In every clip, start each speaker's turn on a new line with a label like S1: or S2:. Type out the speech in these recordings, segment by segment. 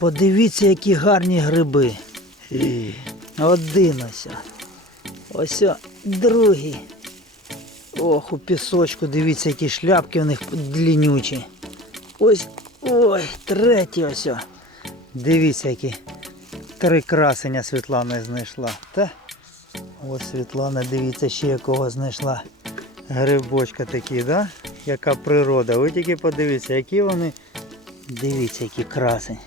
S1: Подивіться, які гарні гриби. Один ось. Ось другий. Ох, у пісочку, дивіться, які шляпки у них длиннючі. Ось, ой, третій ось. Дивіться, які три красення Світлана знайшла. Та ось Світлана, дивіться, ще якого знайшла. Грибочка такі, да? Яка природа. Ви тільки подивіться, які вони. Дивіться, які красень.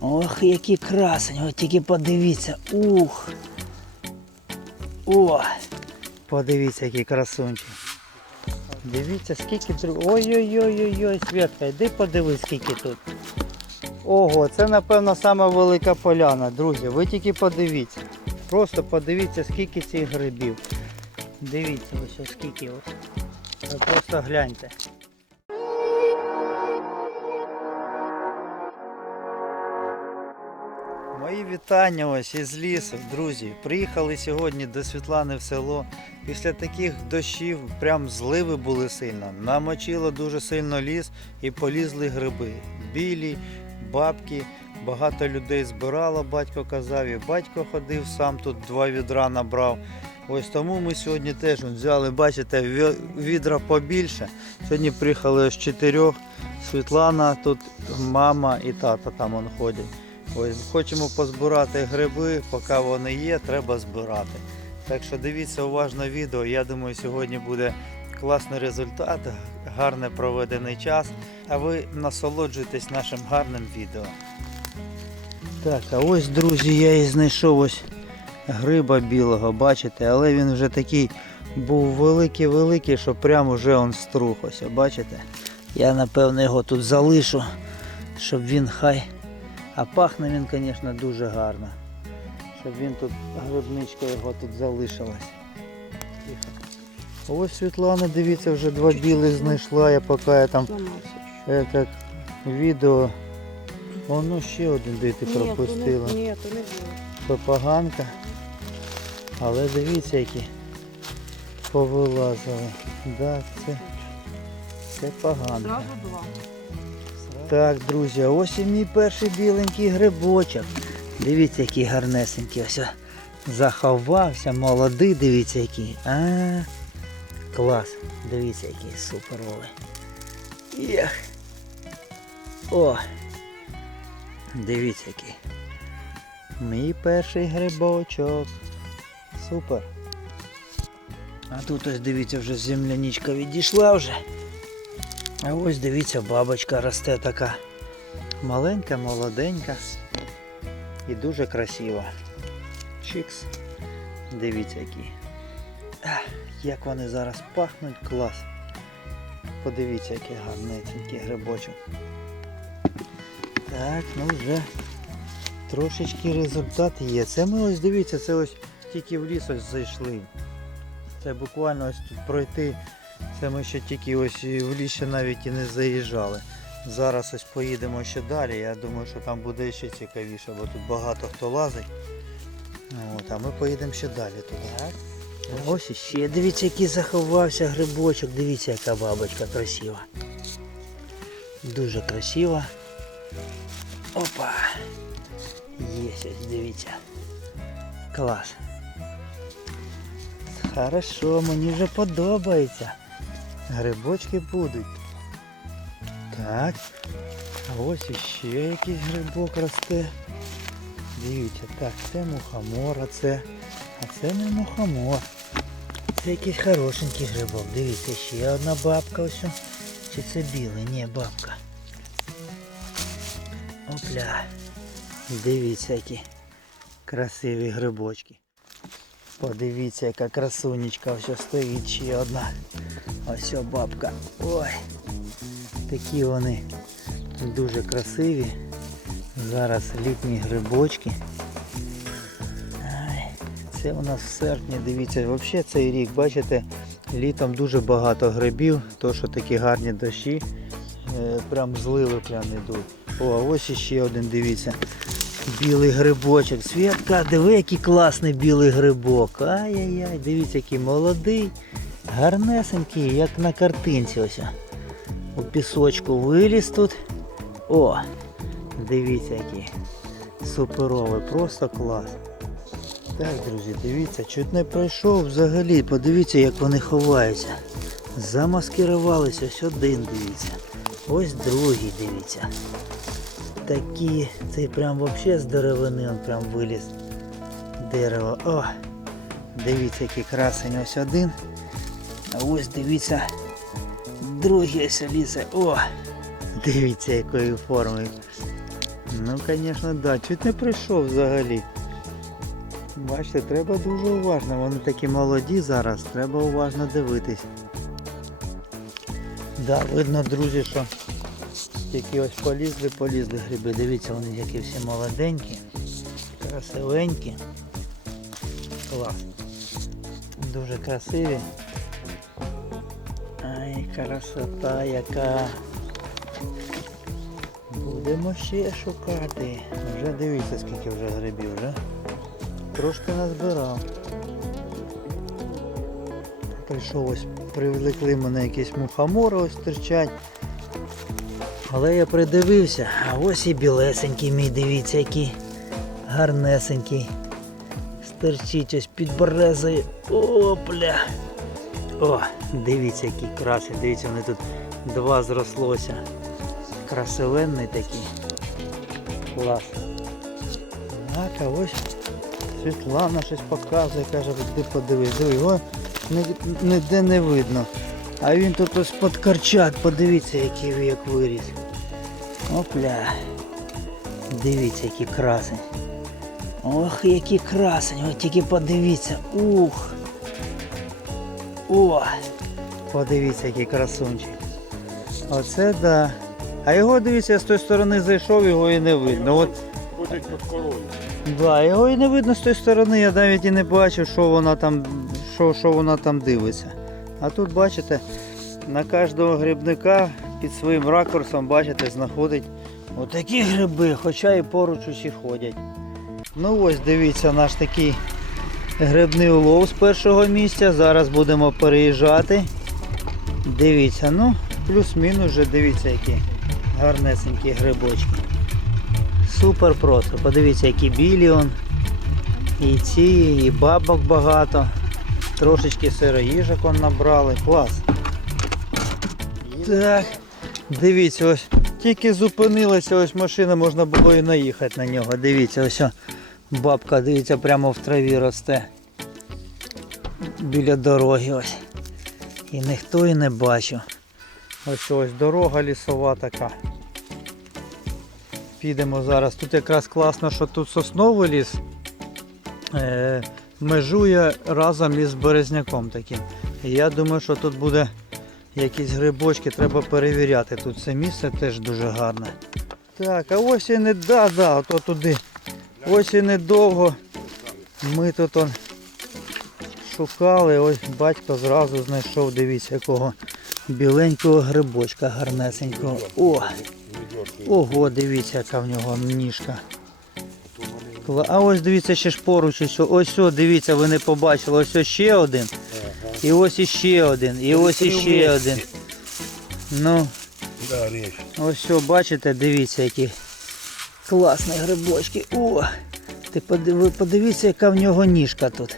S1: Ох, які красень, от тільки подивіться. Ух. О! Подивіться, який красунчик. Дивіться, скільки. Ой-ой-ой-ой-ой, Святка, йди подивись, скільки тут. Ого, це напевно сама велика поляна, друзі. Ви тільки подивіться. Просто подивіться, скільки цих грибів. Дивіться, ось скільки ось. Ви просто гляньте. Вітання ось із лісу, друзі. Приїхали сьогодні до Світлани в село. Після таких дощів прям зливи були сильно. Намочило дуже сильно ліс і полізли гриби. Білі, бабки, багато людей збирало, батько казав, і батько ходив сам тут два відра набрав. Ось тому ми сьогодні теж взяли, бачите, відра побільше. Сьогодні приїхали ось чотирьох. Світлана, тут мама і тата там он ходять. Ось хочемо позбирати гриби, поки вони є, треба збирати. Так що дивіться уважно відео. Я думаю, сьогодні буде класний результат, гарний проведений час. А ви насолоджуйтесь нашим гарним відео. Так, а ось, друзі, я і знайшов ось гриба білого, бачите, але він вже такий був великий-великий, що прямо вже он струх ось, бачите? Я напевно його тут залишу, щоб він хай. А пахне він, звісно, дуже гарно. Щоб він тут, грибничка його тут залишилась. Ось Світлана, дивіться, вже два білих знайшла, я поки я там этот, відео. Воно ще один де ти пропустила.
S2: Ні, то не було.
S1: Попаганка. Але дивіться, які повилазили. Да, це, це поганка.
S2: Зразу два.
S1: Так, друзі, ось і мій перший біленький грибочок. Дивіться, який гарнесенький. Ось заховався, молодий, дивіться який. А, клас. Дивіться, який суперовий. Ех. О. Дивіться який. Мій перший грибочок. Супер. А тут ось дивіться, вже земляничка відійшла вже. А ось дивіться, бабочка росте така. Маленька, молоденька і дуже красива. Чикс. Дивіться які. Як вони зараз пахнуть, клас. Подивіться, який гарненький грибочок. Так, ну вже трошечки результат є. Це ми ось дивіться, це ось тільки в ліс ось зайшли. Це буквально ось тут пройти. Це ми ще тільки ось в ліс ще навіть і не заїжджали. Зараз ось поїдемо ще далі. Я думаю, що там буде ще цікавіше, бо тут багато хто лазить. От, а ми поїдемо ще далі туди. Ось іще. Дивіться, який заховався грибочок. Дивіться, яка бабочка красива. Дуже красива. Опа. Є ось, дивіться. Клас. Хорошо, мені вже подобається. Грибочки будуть. Так. А ось іще якийсь грибок росте. Дивіться, так, це мухомор, а це. А це не мухомор. Це якийсь хорошенький грибок. Дивіться, ще одна бабка ось. Чи це білий? Ні, бабка. Опля. Дивіться, які красиві грибочки. Подивіться, яка красунечка ось стоїть ще одна. Ось бабка. Ой. Такі вони дуже красиві. Зараз літні грибочки. Це у нас в серпні, дивіться, взагалі цей рік, бачите, літом дуже багато грибів, то що такі гарні дощі, е, прям зливи прям йдуть. О, а ось іще один, дивіться. Білий грибочок. Святка, диви, який класний білий грибок. Ай-яй-яй, дивіться, який молодий, гарнесенький, як на картинці ось. У пісочку виліз тут. О, Дивіться, який суперовий, просто клас. Так, друзі, дивіться, чуть не пройшов взагалі. Подивіться, як вони ховаються. Замаскирувалися, ось один дивіться. Ось другий дивіться. Такі, цей прям вообще з деревини, він прям виліз. Дерево. О! Дивіться, який красень ось один. А ось дивіться. Другий ось. О! Дивіться, якої форми. Ну, звісно, да. Чуть не прийшов взагалі. Бачите, треба дуже уважно. Вони такі молоді зараз, треба уважно дивитись. Да, видно, друзі, що тільки ось полізли, полізли гриби. Дивіться, вони які всі молоденькі, красивенькі. Клас. Дуже красиві. Ай, красота яка. Будемо ще шукати. Вже дивіться, скільки вже грибів вже. Трошки назбирав. Прийшов ось, привлекли мене якісь мухомори ось терчать. Але я придивився, а ось і білесенький мій, дивіться, який гарнесенький. Стерчить ось під березою. Опля. О, дивіться, який красивий. Дивіться, вони тут два зрослося. Красивенний такий. Клас. Так, а ось Світлана щось показує, каже, ти подивись, диви, його ніде не видно. А він тут ось під карчат, подивіться, який як виріс. Опля. Дивіться, який красень. Ох, який красень, ось тільки подивіться. Ух. О! Подивіться, який красунчик. Оце да. А його дивіться, я з тої сторони зайшов, його і не видно. От
S2: Ходять під короною.
S1: Да, його і не видно з тої сторони, я навіть і не бачив, що вона там, що, що вона там дивиться. А тут бачите, на кожного грибника під своїм ракурсом, бачите, знаходить отакі гриби, хоча і поруч усі ходять. Ну ось дивіться наш такий грибний улов з першого місця. Зараз будемо переїжджати. Дивіться, ну, плюс-мінус вже дивіться які гарнесенькі грибочки. Супер просто. Подивіться, які білі он. І ці, і бабок багато. Трошечки сироїжок он набрали. Клас. Так. Дивіться, ось тільки зупинилася ось машина, можна було і наїхати на нього. Дивіться, ось бабка, дивіться, прямо в траві росте. Біля дороги ось. І ніхто і не бачив. Ось ось дорога лісова така. Підемо зараз. Тут якраз класно, що тут сосновий ліс е, межує разом із березняком таким. І я думаю, що тут буде якісь грибочки, треба перевіряти. Тут це місце теж дуже гарне. Так, а ось і не да, да, ото туди. Ось і недовго. Ми тут он шукали, ось батько зразу знайшов, дивіться, якого біленького грибочка гарнесенького. О! Ого, дивіться, яка в нього ніжка. А ось дивіться ще ж поруч, ось, ось, дивіться, ви не побачили, ось ще один. І ось іще один, і ось іще один. Ну,
S2: Да, річ.
S1: ось о, бачите, дивіться, які класні грибочки. О! Ти подив- подивіться, яка в нього ніжка тут.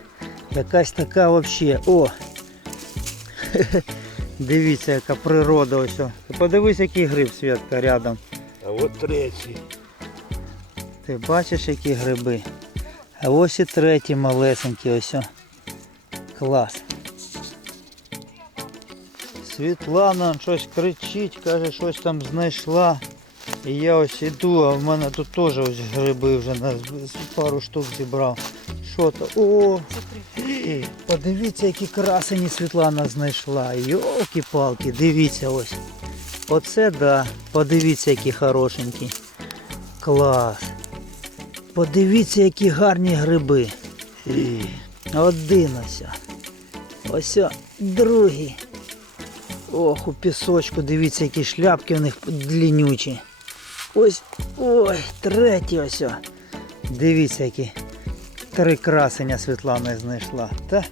S1: Якась така взагалі. О! Дивіться, яка природа ось. Ти подивись, який гриб Святка рядом.
S2: А от третій.
S1: Ти бачиш, які гриби. А ось і третій малесенький ось. Клас. Світлана щось кричить, каже, щось там знайшла. І я ось іду, а в мене тут теж ось гриби вже на пару штук зібрав. Що то? О! Подивіться, які красені Світлана знайшла. Йолки-палки, дивіться ось. Оце да. Подивіться, які хорошенькі. Клас. Подивіться, які гарні гриби. Один. Ось другий. Ох, у пісочку, дивіться, які шляпки в них длиннючі. Ось, ой, третій ось. Дивіться, які три красення Світлана знайшла. Та,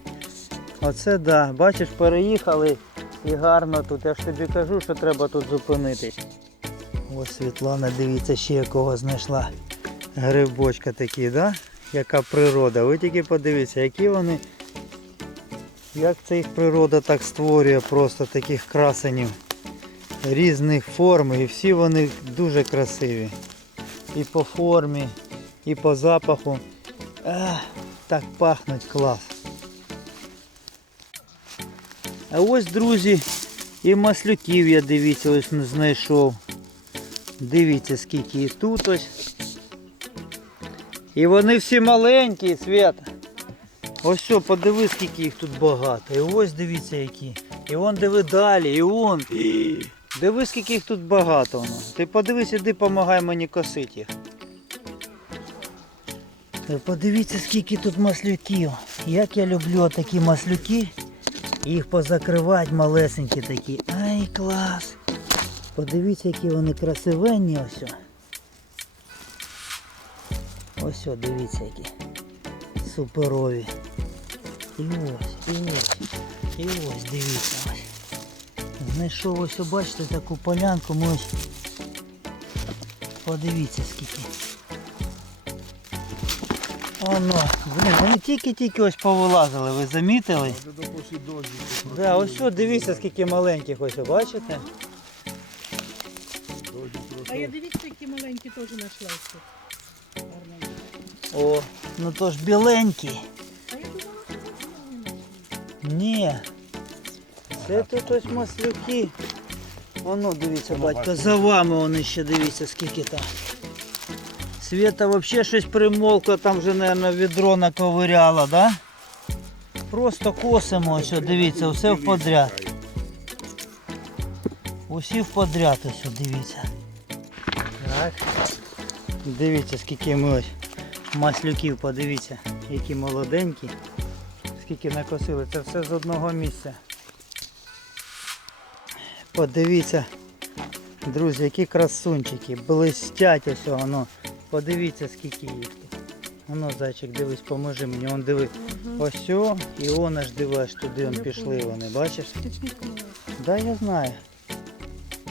S1: оце да. Бачиш, переїхали і гарно тут. Я ж тобі кажу, що треба тут зупинитись. Ось Світлана, дивіться, ще якого знайшла грибочка такі, да? Яка природа. Ви тільки подивіться, які вони. Як це їх природа так створює просто таких красенів різних форм і всі вони дуже красиві. І по формі, і по запаху. Ах, так пахнуть клас. А ось, друзі, і маслюків я дивіться, ось не знайшов. Дивіться, скільки і тут ось. І вони всі маленькі, Свята. Ось що, подиви, скільки їх тут багато. І ось дивіться які. І вон диви далі, і вон. Диви, скільки їх тут багато. Воно. Ти подивись, іди, помагай мені косити їх. Ти Подивіться, скільки тут маслюків. Як я люблю такі маслюки. Їх позакривати малесенькі такі. Ай, клас. Подивіться, які вони красивенні ось. Ось, дивіться, які. Суперові. І ось, і ось. І ось, дивіться ось. Знайшов ось, бачите, таку полянку, ми ось. Подивіться скільки. Оно, блін, вони тільки-тільки ось повилазили, ви замітили? Да, ось що, дивіться, скільки маленьких ось, бачите?
S3: А я дивіться, які маленькі теж знайшлися. Гарненькі.
S1: О, ну то ж біленькі. Ні. Це тут ось маслюки. Воно, дивіться, батько, за вами вони ще дивіться, скільки там. Света взагалі щось примолкла, там вже, мабуть, відро наковиряла, да? Просто косимо, ось, дивіться, все в подряд. Усі в подряд ось, дивіться. Так. Дивіться, скільки ми ось маслюків, подивіться, які молоденькі. Скільки накосили, це все з одного місця. Подивіться, друзі, які красунчики, блистять ось воно. Подивіться, скільки їх тут. Воно, зайчик, дивись, поможи мені. Он диви. Ось о, і он аж диви, аж туди он пішли вони, бачиш? Да, я знаю.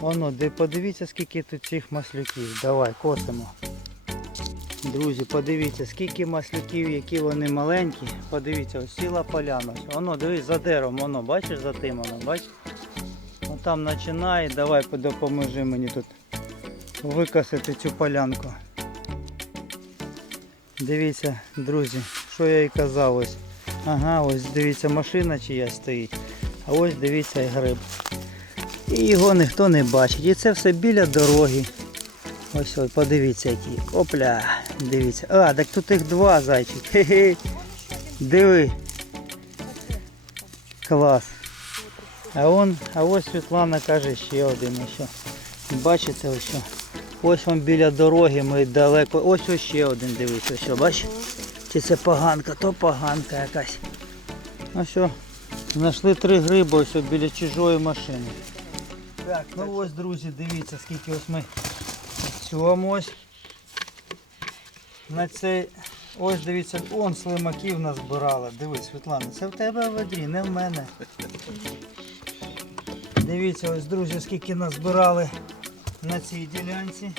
S1: Воно, де подивіться, скільки тут цих маслюків. Давай, косимо. Друзі, подивіться, скільки маслюків, які вони маленькі. Подивіться, ось ціла поляна. Воно, дивись, за деревом, воно, бачиш, за тим воно, бачиш? Ну там починає, давай допоможи мені тут викосити цю полянку. Дивіться, друзі, що я і казав ось. Ага, ось дивіться, машина чиясь стоїть. А ось дивіться і гриб. І його ніхто не бачить. І це все біля дороги. Ось ось, подивіться які. Опля, дивіться. А, так тут їх два зайчик. Хе-хе. Диви. Клас. А он, а ось Світлана каже ще один. Ось. Бачите ось. що? Ось він біля дороги, ми далеко. Ось ось ще один дивіться. Ось, бачиш? Чи це поганка, то поганка якась. Ну що, знайшли три гриби ось біля чужої машини. Так, ну ось, друзі, дивіться, скільки ось ми цьому ось. На цей. Ось дивіться, он слимаків назбирала. Дивись, Світлана, це в тебе в ведрі, не в мене. Дивіться, ось, друзі, скільки назбирали на цій ділянці.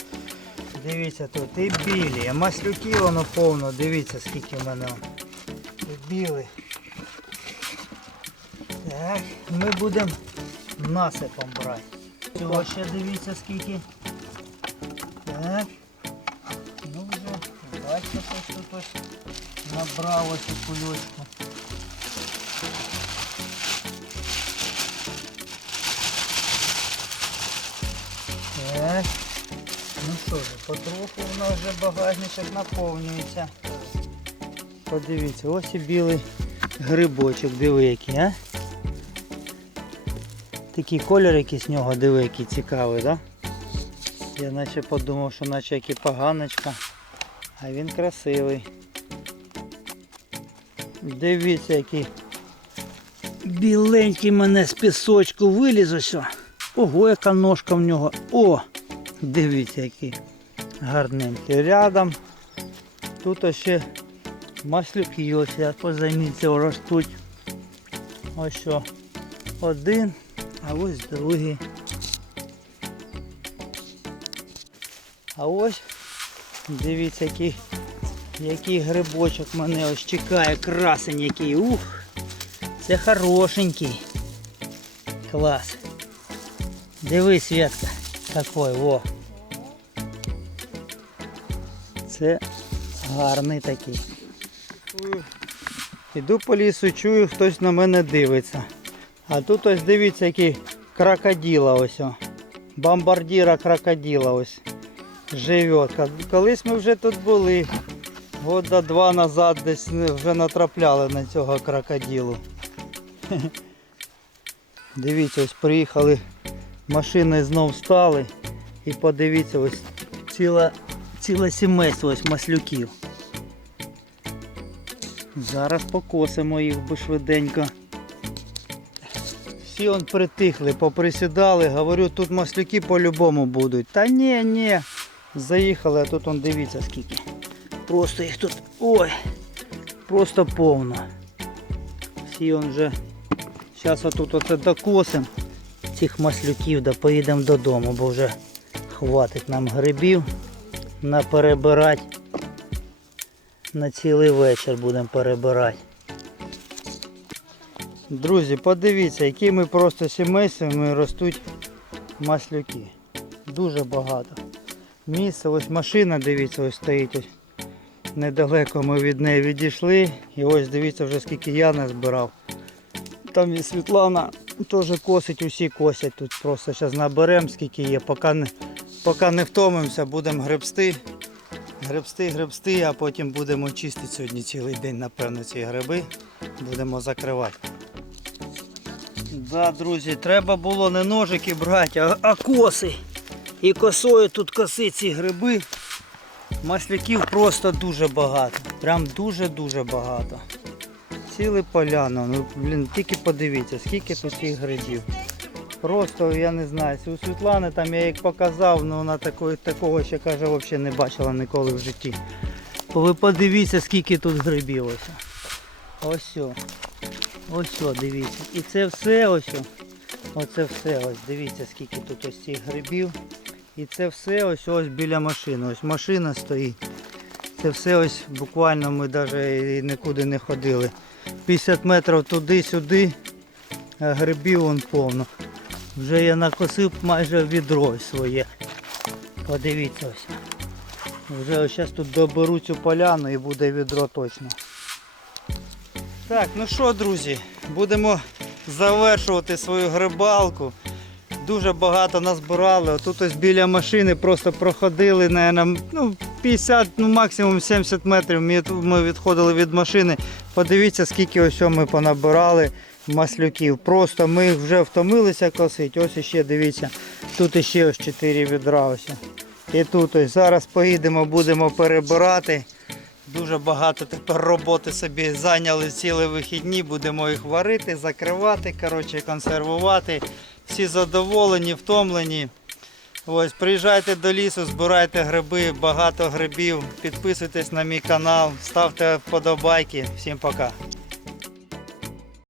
S1: Дивіться тут і білі, маслюки воно повно, дивіться скільки в мене. І білих. Так, ми будемо насипом брати. Цього ще дивіться скільки. Так. Ну вже, бачите, ось тут ось у кульочку. Так. Ну що ж, потроху у нас вже багажничок наповнюється. Подивіться, ось і білий грибочок, диви який, а? Такий колір якийсь в нього, диви, який цікавий, да? Я наче подумав, що наче який поганочка, а він красивий. Дивіться, який біленький мене з пісочку виліз ось. Ого, яка ножка в нього. О! Дивіться, який гарненький. Рядом тут ще маслюки ось я позамітив ростуть. Ось що. Один, а ось другий. А ось дивіться, який, який грибочок мене ось чекає. Красень який. Ух! Це хорошенький. Клас. Дивись, Светка. Такой, во. Це гарний такий. Іду по лісу, чую, хтось на мене дивиться. А тут ось дивіться, який крокодила ось. Бомбардіра крокодила ось. Живе. Колись ми вже тут були. Года два назад десь вже натрапляли на цього крокодилу. Дивіться, ось приїхали, машини знов стали. І подивіться, ось ціла, ціле сімейство ось маслюків. Зараз покосимо їх би швиденько. Всі он притихли, поприсідали, говорю, тут маслюки по-любому будуть. Та ні, ні. Заїхали, а тут он дивіться скільки. Просто їх тут. Ой! Просто повно. Всі он вже. Зараз отут оце докосим цих маслюків, да поїдемо додому, бо вже хватить нам грибів наперебирати. На цілий вечір будемо перебирати. Друзі, подивіться, якими просто сімействами ростуть маслюки. Дуже багато. Місце, ось машина, дивіться, ось стоїть. Ось. Недалеко ми від неї відійшли. І ось дивіться вже скільки я назбирав. Там і Світлана теж косить, усі косять. Тут просто зараз наберемо скільки є, поки не, поки не втомимося, будемо гребсти. Гребсти, гребсти, а потім будемо чистити сьогодні цілий день, напевно, ці гриби. Будемо закривати. Да, друзі, треба було не ножики брати, а, а коси. І косою тут коси ці гриби. Масляків просто дуже багато. Прям дуже-дуже багато. Ціле поляно. Ну, блін, тільки подивіться, скільки тут цих грибів. Просто я не знаю. У Світлани там я їх показав, але вона такої, такого ще каже, взагалі не бачила ніколи в житті. Ви подивіться, скільки тут грибів ось. Ось. Ось, дивіться. І це все ось. Оце все ось. Дивіться, скільки тут ось цих грибів. І це все ось ось біля машини. Ось машина стоїть. Це все ось буквально ми навіть нікуди не ходили. 50 метрів туди-сюди, а грибів вон повно. Вже я накосив майже відро своє. Подивіться ось. Вже ось зараз тут доберу цю поляну і буде відро точно. Так, ну що, друзі, будемо завершувати свою грибалку. Дуже багато назбирали. Тут ось біля машини просто проходили, наверное, ну, 50, ну максимум 70 метрів. Ми, відходили від машини. Подивіться, скільки ось ми понабирали маслюків. Просто ми вже втомилися косити. Ось іще дивіться, тут іще ось 4 відра. Ось. І тут ось зараз поїдемо, будемо перебирати. Дуже багато тепер роботи собі зайняли цілі вихідні, будемо їх варити, закривати, коротше, консервувати. Всі задоволені, втомлені. Ось, приїжджайте до лісу, збирайте гриби, багато грибів, підписуйтесь на мій канал, ставте вподобайки. Всім пока.